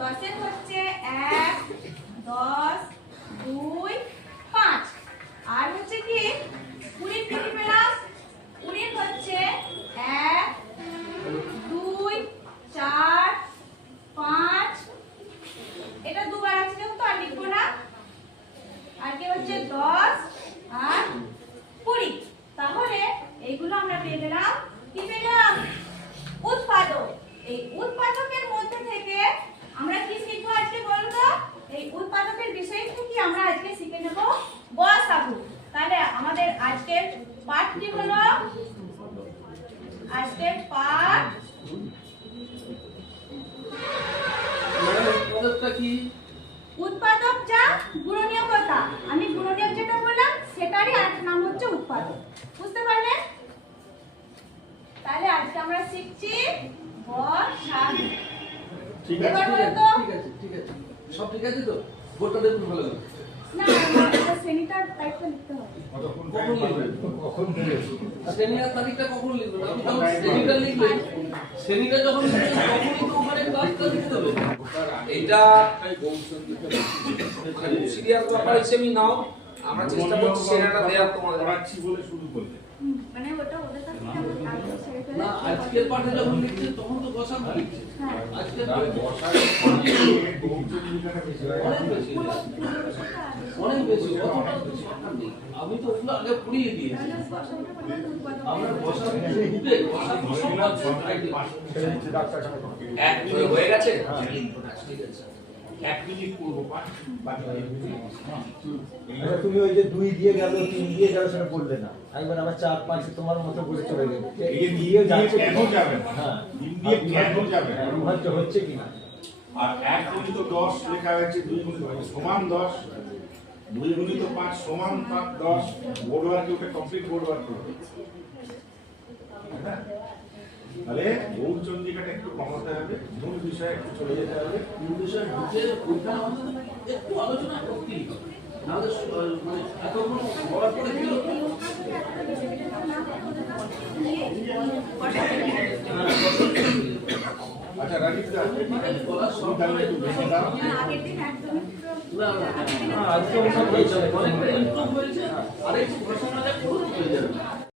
10 হচ্ছে 1 10 2 5 আর হচ্ছে কি 20 কি পেলাম 20 হচ্ছে 1 2 4 5 এটা দুবার আছে তো আর লিখবো না আর কি হচ্ছে 10 আর 20 তাহলে এইগুলো আমরা পেয়ে গেলাম কি পেলাম উৎপাদক এই উৎপাদকের মধ্যে থেকে আমরা কি শিখবো আজকে বলতো এই উৎপাদকের বিষয় থেকে আমরা আজকে শিখে নেব গসাগু তাহলে আমাদের আজকের পাঠ কি হলো আজকের পাঠ উৎপাদকটা কি উৎপাদক যা গুণনীয়কতা আমি গুণনীয়ক যেটা বললাম সেটারই আরেকটা নাম হচ্ছে উৎপাদক বুঝতে পারলে তাহলে আজকে আমরা শিখছি গসাগু ঠিক আছে ঠিক আছে সব ঠিক আছে তো বোর্ডটা দেখুন ভালো করে না এটা শ্রেণীটার টাইপটা লিখতে হবে কখন শ্রেণীর তারিখটা কখন লিখবেন আপনি যখন শ্রেণীটা লিখবেন শ্রেণীটা যখন লিখবেন তখনই তো ওখানে ক্লাসটা লিখতে হবে এইটা সিরিয়াস ব্যাপার হিসেবে নাও আমরা চেষ্টা করছি সেটা দেওয়ার তোমাদের পড়াচ্ছি বলে শুরু করলে মানে ওটা ওদের কাছে আগে ছেড়ে ফেলে না আজকের পাঠে যখন লিখছে তখন তো গসাগু লিখছে হ্যাঁ আজকের অনেক বেশি অতটা বেশি আমি তো ওগুলো আগে পড়িয়ে দিয়েছি আমরা গসাগু ঢুকে গসাগু এক হয়ে গেছে ঠিক আছে এক মিনিট করবো তুমি ওই যে 2 দিয়ে গেল 3 দিয়ে গেল সেটা বললে না আমি বললাম আবার 4 5 তোমার মতো করে চলে গেল এই দিয়ে যাচ্ছে কেন যাবে না হ্যাঁ তিন দিয়ে কেন যাবে না বিভাজ্য হচ্ছে কিনা আর 1 গুণিত 10 লেখা হয়েছে 2 গুণিত সমান 10 2 গুণিত 5 সমান 10 বোর্ড ওয়ার্ক ওটা কমপ্লিট বোর্ড ওয়ার্ক করবে তাহলে মূল চন্দ্রিকাটা একটু কমাতে হবে মূল বিষয়ে একটু চলে যেতে হবে মূল বিষয় ঢুকে ওইটা আমাদের একটু আলোচনা করতেই হবে নাহলে মানে এতক্ষণ বলার পরে কি হলো আচ্ছা রাজীব দা বলার তুমি তাহলে একটু বেশি দাও আগের দিন একদমই আজকে ওসব হয়েছে অনেকটা ইমপ্রুভ হয়েছে আর একটু ঘোষণাটা করতে হয়ে যাবে